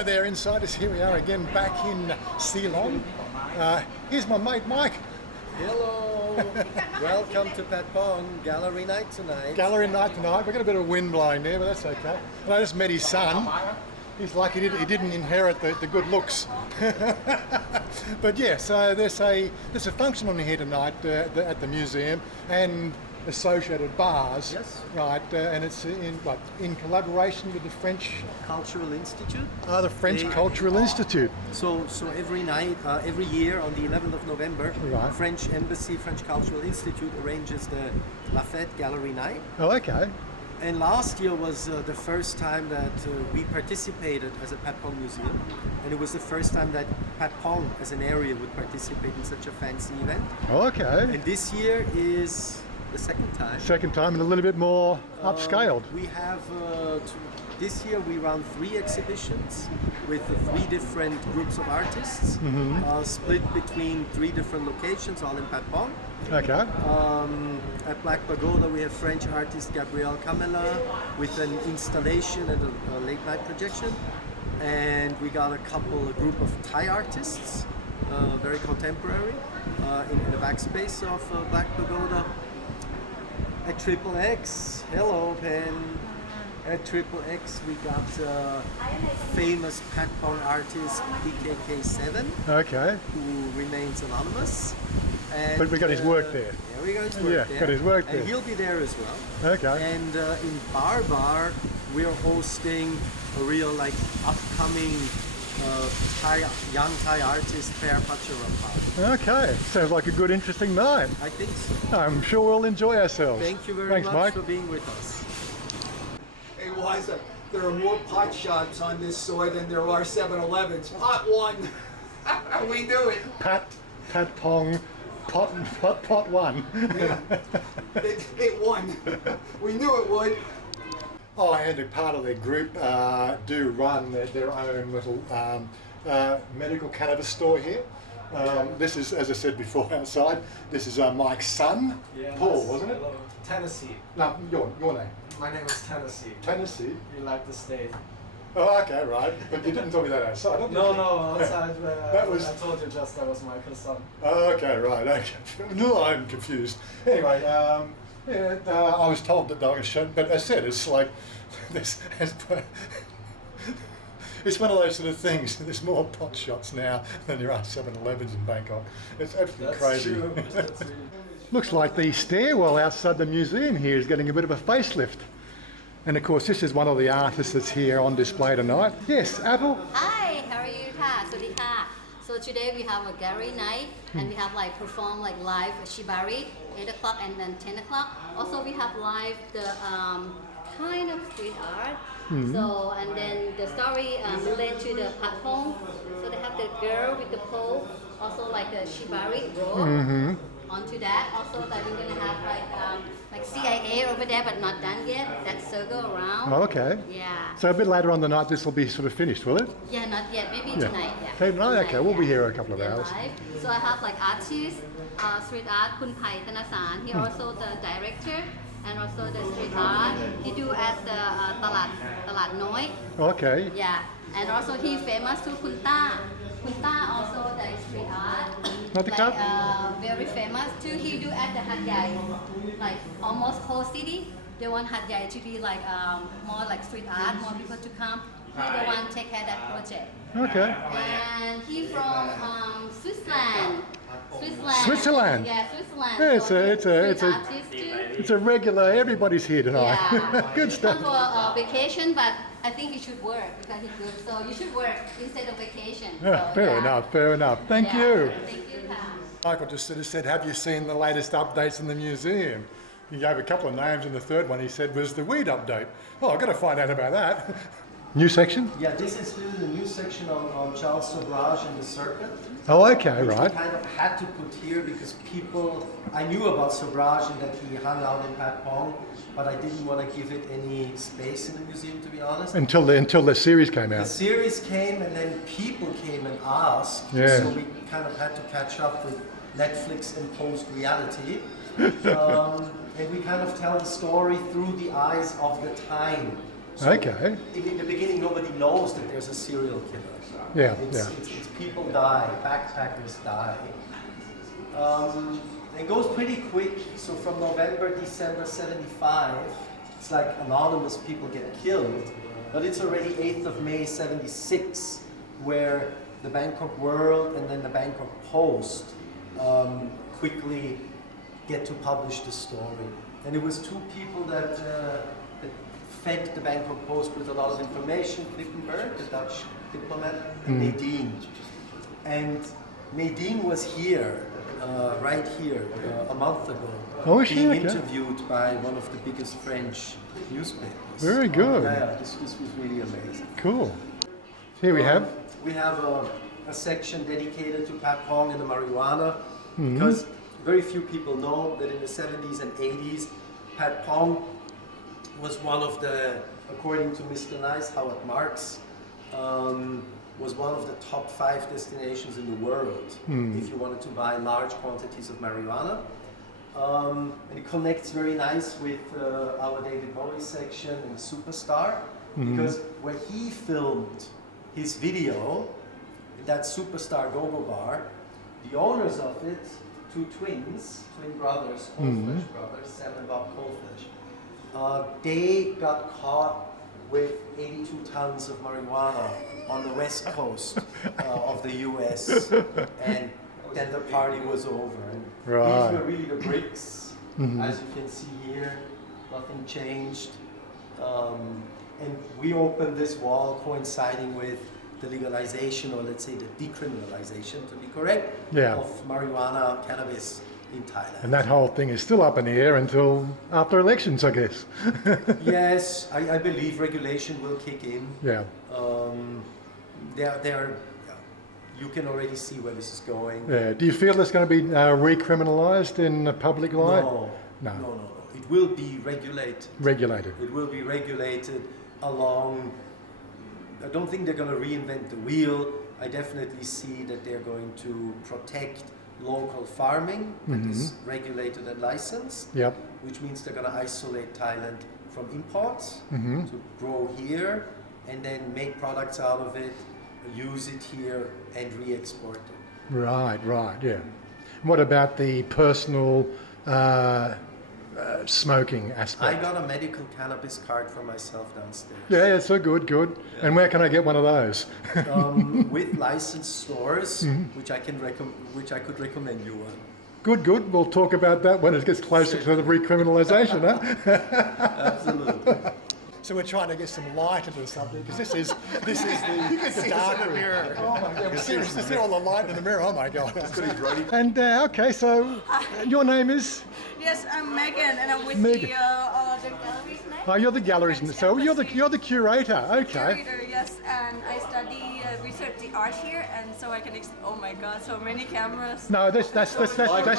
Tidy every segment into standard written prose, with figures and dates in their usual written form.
Hello there, insiders. Here we are again, back in Ceylon. Here's my mate Mike. Hello. Welcome to Patpong Gallery Night tonight. Gallery night tonight. We've got a bit of wind blowing there, but that's okay. And I just met his son. He's lucky he didn't inherit the good looks. But yeah, so there's a function on here tonight at the museum and associated bars. Yes. Right, and it's in collaboration with the French Cultural Institute. the French Cultural Institute. So every night, every year on the 11th of November, Right. French Embassy, French Cultural Institute arranges the La Fête Gallery Night. Oh, okay. And last year was the first time that we participated as a Patpong Museum. And it was the first time that Patpong as an area would participate in such a fancy event. Oh, okay. And this year is the second time. Second time and a little bit more upscaled. We have, this year we run 3 exhibitions with 3 different groups of artists, split between 3 different locations, all in Patpong. Okay. At Black Pagoda we have French artist Gabrielle Camela with an installation and a late night projection. And we got a group of Thai artists, very contemporary, in the backspace of Black Pagoda. At Triple X, hello Pen. At Triple X we got famous Patpong artist PKK7, Okay. who remains anonymous. And, But we got his work there. Yeah, we got his work Yeah, there. got his work and there. he'll be there as well. Okay. And in Bar, we're hosting a real upcoming young Thai artist Per Pacharappa. Okay. Sounds like a good, interesting night. I think so. I'm sure we'll enjoy ourselves. Thank you very Thanks, much Mike. for being with us. Hey Wazza, there are more pot shops on this soil than there are 7-Elevens. Pot one. We knew it. Patpong, pot one. Yeah. It won. We knew it would. Oh, and a part of their group do run their own little medical cannabis store here. This is, as I said before, outside. This is Mike's son, Paul, wasn't it? Hello. Tennessee. No, your name. My name is Tennessee. Tennessee. You like the state? Oh, okay, right. But you didn't tell me that outside, did you? No, outside. That was- I told you just that was Michael's son. Oh, okay, right. Okay. No, I'm confused. Anyway, I was told that they were going to show, but as I said, it's like this. It's one of those sort of things. There's more pot shops now than there are 7-Elevens in Bangkok. It's absolutely crazy. True. That's really Looks like the stairwell outside the museum here is getting a bit of a facelift. And of course, this is one of the artists that's here on display tonight. Yes, Apple. Hi, how are you? Ka? Sawasdee ka. So today we have a gallery night and we have perform live shibari 8 o'clock and then 10 o'clock. Also we have live the kind of street art. So and then the story related to the Patpong. So they have the girl with the pole, also the shibari rope. Onto that, also that we're gonna have CIA over there, but not done yet. That circle around. Oh, okay. Yeah. So a bit later on the night, this will be sort of finished, will it? Yeah, not yet. Maybe Yeah. tonight. Yeah. Okay, tonight, okay, we'll be here a couple of They're hours. live. So I have artists, street art, Kun Pai Thanasan. He also the director and also the street art. He do at the Talat Noi. Okay. Yeah. And also he famous to Kun Ta. Kun Ta also the street art. Not the cup? Very famous too. He do at the Hat Yai, almost whole city. They want Hat Yai to be more street art, more people to come. He the one take care of that project. Okay. And he from Switzerland. Switzerland? Yeah, Switzerland. Yeah, So it's he's a- street artist too. It's a regular, everybody's here tonight. Yeah. Good He stuff. come for vacation, but I think he should work because he's good. So you should work instead of vacation. Yeah, So, fair yeah. enough, fair enough. Thank Yeah. you. Thank you, Ka. Michael just sort of said, have you seen the latest updates in the museum? He gave a couple of names and the third one he said was the weed update. Oh, I've got to find out about that. New section? Yeah, this is the new section on Charles Sobrage and the Serpent. Oh, okay, Which right. we kind of had to put here because I knew about Sobrage and that he hung out in Patpong, but I didn't want to give it any space in the museum, to be honest. Until the series came The out. series came and then people came and asked, Yeah. so we kind of had to catch up with Netflix imposed reality. And we kind of tell the story through the eyes of the time So Okay. in the beginning, nobody knows that there's a serial killer. Yeah, It's people die, backpackers die. It goes pretty quick. So from November, December 75, it's like anonymous people get killed. But it's already 8th of May 76, where the Bangkok World and then the Bangkok Post quickly get to publish the story. And it was two people that fed the Bangkok Post with a lot of information, Clippenberg, the Dutch diplomat, and Nadine. And Nadine was here, right here, a month ago, Oh, is she? being Okay. interviewed by one of the biggest French newspapers. Very good. Yeah, this was really amazing. Cool. Here we have. We have a section dedicated to Patpong and the marijuana, because very few people know that in the 70s and 80s, Patpong was one of the, according to Mr. Nice, Howard Marks, was one of the top 5 destinations in the world if you wanted to buy large quantities of marijuana. And it connects very nice with our David Bowie section and Superstar, because when he filmed his video, that Superstar Go-Go Bar, the owners of it, twin brothers, Colfish brothers, Sam and Bob Colfish, they got caught with 82 tons of marijuana on the west coast of the US, and then the party was over. And Right. these were really the bricks, as you can see here, nothing changed. And we opened this wall coinciding with the legalization, or let's say the decriminalization, to be correct, Yeah. of marijuana, cannabis in Thailand. And that whole thing is still up in the air until after elections, I guess. Yes, I believe regulation will kick in. Yeah. You can already see where this is going. Yeah. Do you feel it's going to be recriminalised in the public light? No. It will be regulated. Regulated. It will be regulated along. I don't think they're going to reinvent the wheel. I definitely see that they're going to protect local farming that is regulated and licensed, Yep. which means they're going to isolate Thailand from imports, Mm-hmm. to grow here and then make products out of it, use it here and re-export it. Right, yeah. What about the personal smoking I aspect? got a medical cannabis card for myself downstairs. Yeah, so good. And where can I get one of those? With licensed stores, which I could recommend you one. Good. We'll talk about that when it gets closer to the recriminalisation, huh? Absolutely. So we're trying to get some light into something, because this is the dark room. Oh my God! Seriously, see all the light in the mirror. Oh my God! And okay, so your name is? Yes, I'm Megan, and I'm with Megan. the gallery's name. Oh, you're the gallery's. So you're the curator. Okay. Curator, yes, and I study research the art here, and so I can. Oh my God, so many cameras. No, that's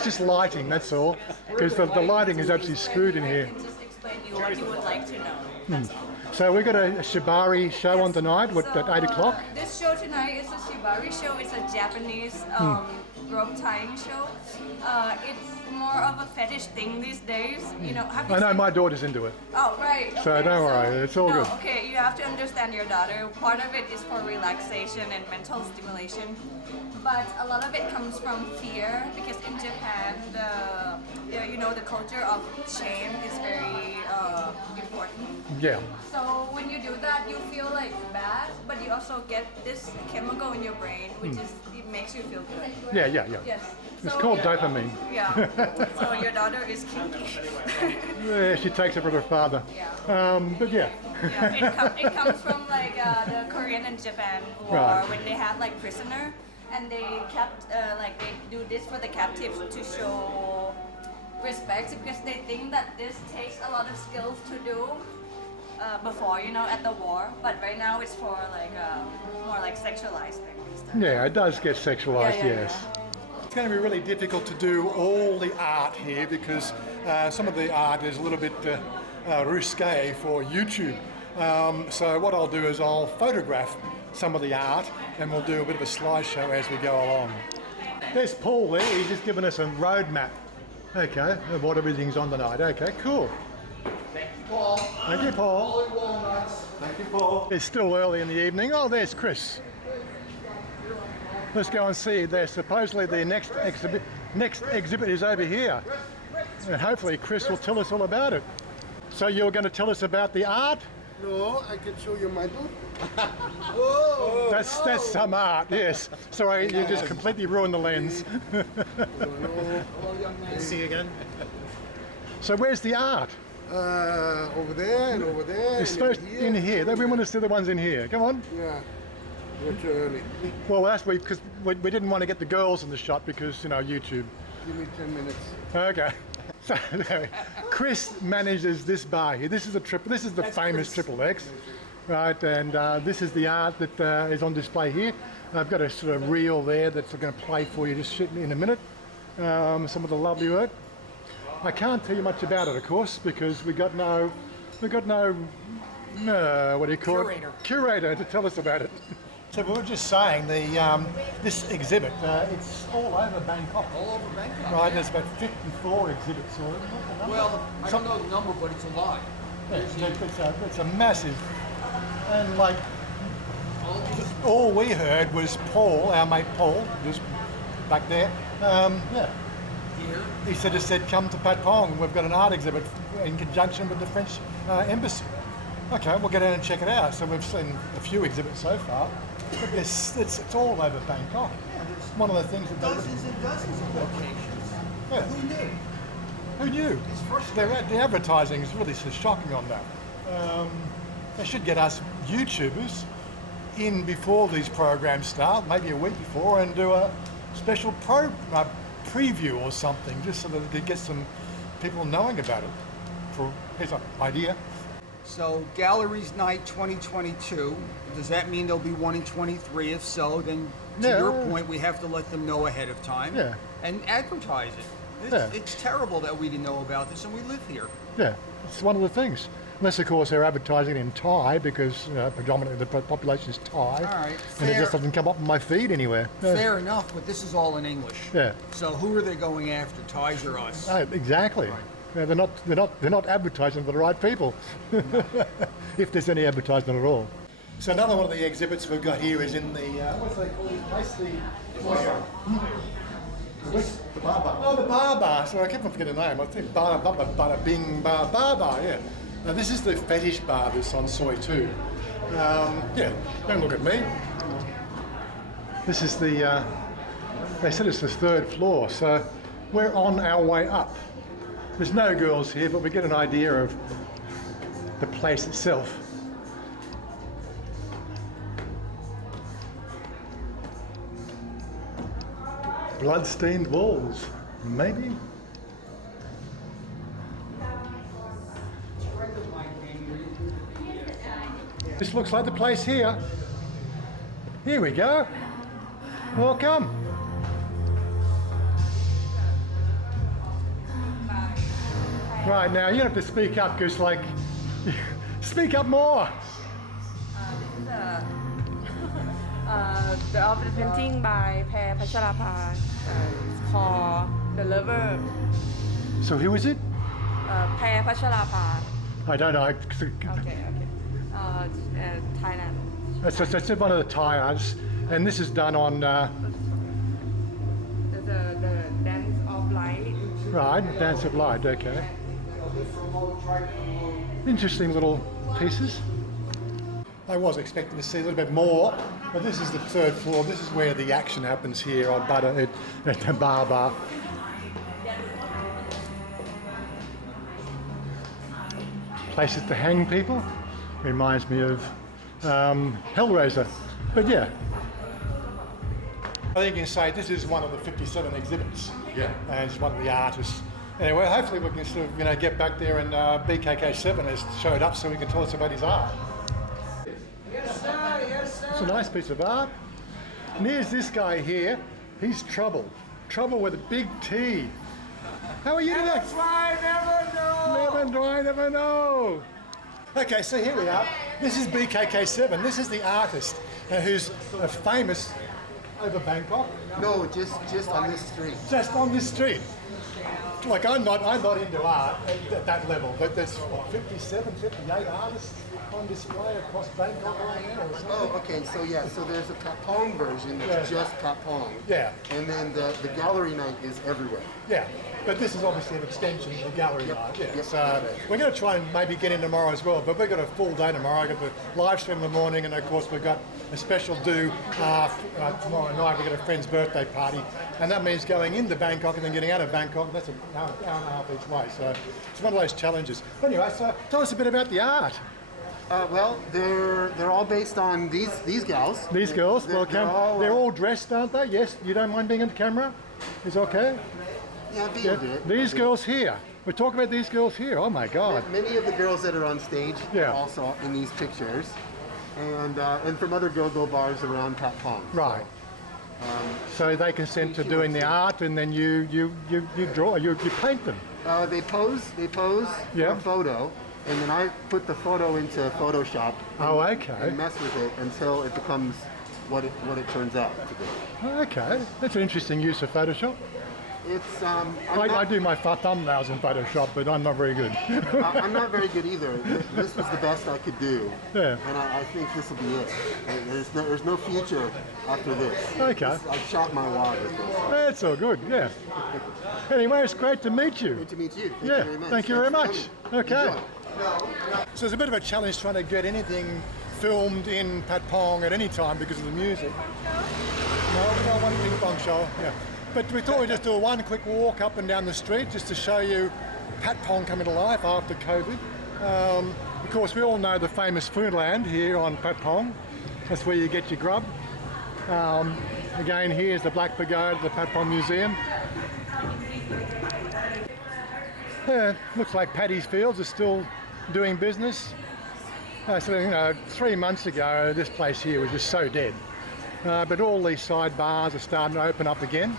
just lighting. That's all. Because the lighting is actually screwed in I here. can just explain you what you would like to know. That's all. So we've got a shibari show on tonight. At 8 o'clock? This show tonight is a shibari show. It's a Japanese rope tying show. It's more of a fetish thing these days. You know, have you I know seen- my daughter's into it. Oh, right. So okay, don't worry, it's all good. Okay, you have to understand your daughter. Part of it is for relaxation and mental stimulation, but a lot of it comes from fear, because in Japan, the culture of shame is very important. Yeah. So when you do that, you feel like bad, but you also get this chemical in your brain, which it makes you feel good. Yeah. Yes. It's So, called dopamine. Yeah. So your daughter is kinky. Yeah, she takes it from her father. Yeah. But yeah. Yeah, it comes from like the Korean and Japan war, Right. when they had like prisoner, and they kept they do this for the captives to show respect, because they think that this takes a lot of skills to do before, at the war. But right now it's for like more like sexualized things. Yeah, it does get sexualised, Yeah. yes. It's going to be really difficult to do all the art here, because some of the art is a little bit risque for YouTube. So what I'll do is I'll photograph some of the art, and we'll do a bit of a slideshow as we go along. There's Paul there. He's just given us a roadmap. Okay, of what everything's on tonight. Okay, cool. Paul. Thank you, Paul. Holly Walnuts. Thank you, Paul. It's still early in the evening. Oh, there's Chris. Let's go and see. There's supposedly the next exhibit is over here. And hopefully Chris will tell us all about it. So you're going to tell us about the art? No, I can show you my book. That's some art, yes. Sorry, you just completely ruined the lens. See you again. So where's the art? Over there and over there. It's and supposed here. in here. We want to see the ones in here. Come on. Yeah. You're too early. Well, that's because we didn't want to get the girls in the shot because, you know, YouTube. Give me 10 minutes. Okay. So Chris manages this bar here. This is the famous Triple X, right? And this is the art that is on display here. I've got a sort of reel there that's going to play for you just in a minute. Some of the lovely work. I can't tell you much about it, of course, because we got no, what do you call it? Curator to tell us about it. So we were just saying this exhibit, it's all over Bangkok. All over Bangkok. Right, there's about 54 exhibits. Or Well, I don't know the number, but it's a lot. yeah, it's a massive, and like all we heard was Paul, our mate Paul, just back there. Yeah, he just said, come to Patpong. We've got an art exhibit in conjunction with the French embassy. Okay, we'll go down and check it out. So we've seen a few exhibits so far. But it's all over Bangkok. One of the things that Dozens and dozens of locations. Yeah. Who knew? Who knew? It's frustrating. The advertising is really so shocking on that. They should get us YouTubers in before these programs start, maybe a week before, and do a special preview or something, just so that they get some people knowing about it. Here's an idea. So, Galleries Night 2022, does that mean there'll be one in 23? If so, then to Yeah. your point, we have to let them know ahead of time Yeah. and advertise it. Yeah. It's terrible that we didn't know about this and we live here. Yeah, it's one of the things. Unless, of course, they're advertising in Thai because predominantly the population is Thai. All right, And it fair. just doesn't come up on my feed anywhere. Yeah. Fair enough, but this is all in English. Yeah. So who are they going after, Thais or us? Exactly. Yeah, they're not advertising for the right people, if there's any advertisement at all. So another one of the exhibits we've got here is in the what's they call this place? The bar bar. Oh, the bar bar. So I kept on forgetting the name. I think bada bing bar bar. Yeah. Now this is the fetish bar that's on Soi 2. Yeah. Don't look at me. This is the. They said it's the 3rd floor, so we're on our way up. There's no girls here, but we get an idea of the place itself. Blood-stained walls, maybe? This looks like the place here. Here we go. Welcome. Right, now you have to speak up because, like, speak up more. The of the painting by Per Pacharapa. It's called The Lover. So who is it? Per Pacharapa. I don't know. Okay. Thailand. It's one of the Thai artists, and this is done on The Dance of Light. right, Dance of Light. Okay. Interesting little pieces. I was expecting to see a little bit more, but this is the 3rd floor. This is where the action happens here on Butter at the bar bar. Places to hang people. Reminds me of Hellraiser. But yeah. I think you can say this is one of the 57 exhibits. Yeah. And it's one of the artists. Anyway, hopefully we can sort of, get back there and BKK7 has showed up so he can tell us about his art. Yes, sir. Yes, sir. It's a nice piece of art. And here's this guy here. He's Trouble. Trouble with a big T. How are you today? Try, never know. Never know. Okay, so here we are. This is BKK7. This is the artist who's famous over Bangkok. No, just on this street. Just on this street. like I'm not into art at that level, but there's what, 57, 58 artists on display across Bangkok right now or something. Oh, okay. So yeah, so there's a Patpong version that's just Patpong. Yeah. And then the gallery night is everywhere. Yeah, but this is obviously an extension of the gallery Yep. night. Yeah. Yep. So we're going to try and maybe get in tomorrow as well, but we've got a full day tomorrow. I've got the live stream in the morning, and of course we've got a special do tomorrow night. We've got a friend's birthday party, and that means going into Bangkok and then getting out of Bangkok. That's an hour and a half each way, so it's one of those challenges. Anyway, so tell us a bit about the art. Well, they're all based on these gals. These girls, They're- well, they're all all, dressed, aren't they? Yes, you don't mind being on the camera? Is okay? Yeah, being Yeah. good. These girls here. We're talking about these girls here. Oh my God. Many of the girls that are on stage Yeah. are also in these pictures, and from other go-go bars around Patpong. Right. So they consent to doing the art, and then you draw, you paint them. They pose Yeah. for a photo, and then I put the photo into Photoshop Oh, okay. and mess with it until it becomes what it turns out to be. Okay, that's an interesting use of Photoshop. It's I do my thumbnails in Photoshop, but I'm not very good. I'm not very good either. This was the best I could do, Yeah. and I think this will be it. There's no future after this. Okay. I shot my wad with this. That's all good. Yeah. Anyway, it's great to meet you. Good to meet you. Thank Yeah. you very much. Thank you very Thanks much. for coming. Okay. Enjoy. So it's a bit of a challenge trying to get anything filmed in Patpong at any time because of the music. No, we don't want a ping pong show. Yeah. But we thought we'd just do one quick walk up and down the street just to show you Patpong coming to life after COVID. Of course, we all know the famous Foodland here on Patpong. That's where you get your grub. Again, here's the Black Pagoda, the Patpong Museum. Yeah, looks like Paddy's Fields is still doing business. So, 3 months ago, this place here was just so dead. But all these side bars are starting to open up again.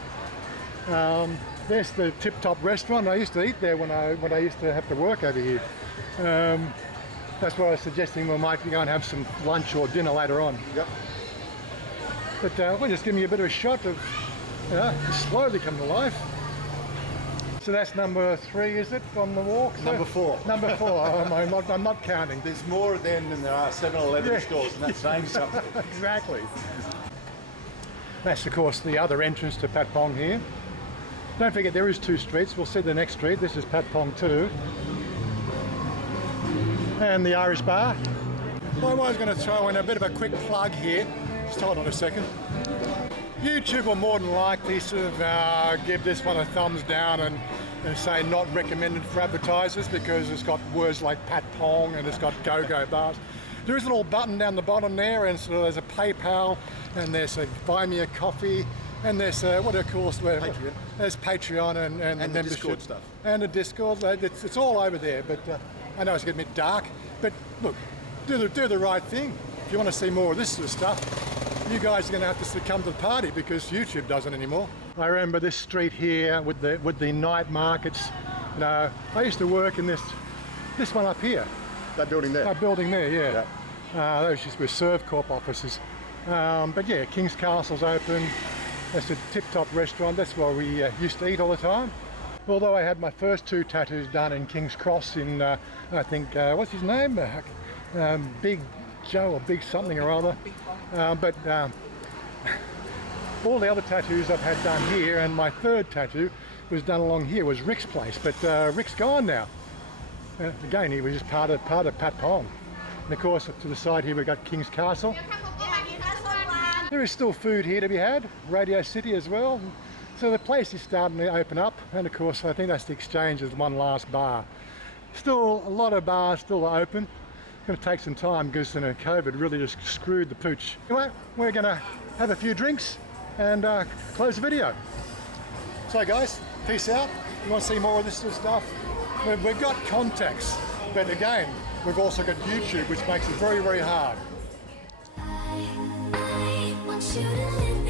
There's the Tip Top restaurant. I used to eat there when I used to have to work over here. That's why I was suggesting we might go and have some lunch or dinner later on. Yep. But we're just giving you a bit of a shot of slowly come to life. So that's number 3, is it, on the walk? So, Number 4. Number 4. I'm not counting. There's more then than there are 7-Eleven Yeah. stores, and that's saying something. Exactly. That's of course the other entrance to Patpong here. Don't forget there is 2 streets. We'll see the next street. This is Patpong 2. And the Irish bar. Well, I was going to throw in a bit of a quick plug here. Just hold on a second. YouTube will more than likely sort of give this one a thumbs down and say not recommended for advertisers because it's got words like Patpong and it's got go-go bars. There is a little button down the bottom there, and so there's a PayPal, and there's a Buy Me a Coffee, and there's what of course Patreon. There's Patreon and the the membership Discord stuff. and the Discord. It's all over there. But I know it's getting a bit dark. But look, do the right thing. If you want to see more of this sort of stuff, you guys are going to have to come to the party because YouTube doesn't anymore. I remember this street here with the night markets. You know, I used to work in this one up here. That building there. That building there, yeah. Those just were Servcorp offices. But yeah, King's Castle's open. That's a tip-top restaurant. That's where we used to eat all the time. Although I had my first 2 tattoos done in King's Cross in, I think, what's his name? Big Joe or Big something or other. But all the other tattoos I've had done here, and my 3rd tattoo was done along here, was Rick's place. But Rick's gone now. Again, he was just part of Patpong. And of course, up to the side here we've got King's Castle. There is still food here to be had, Radio City as well. So the place is starting to open up, and of course I think that's the Exchange as one last bar. Still a lot of bars still open. It's going to take some time because COVID really just screwed the pooch. Anyway, we're going to have a few drinks and close the video. So guys, peace out. If you want to see more of this sort of stuff, we've got contacts, but again, we've also got YouTube, which makes it very, very hard. I want you to live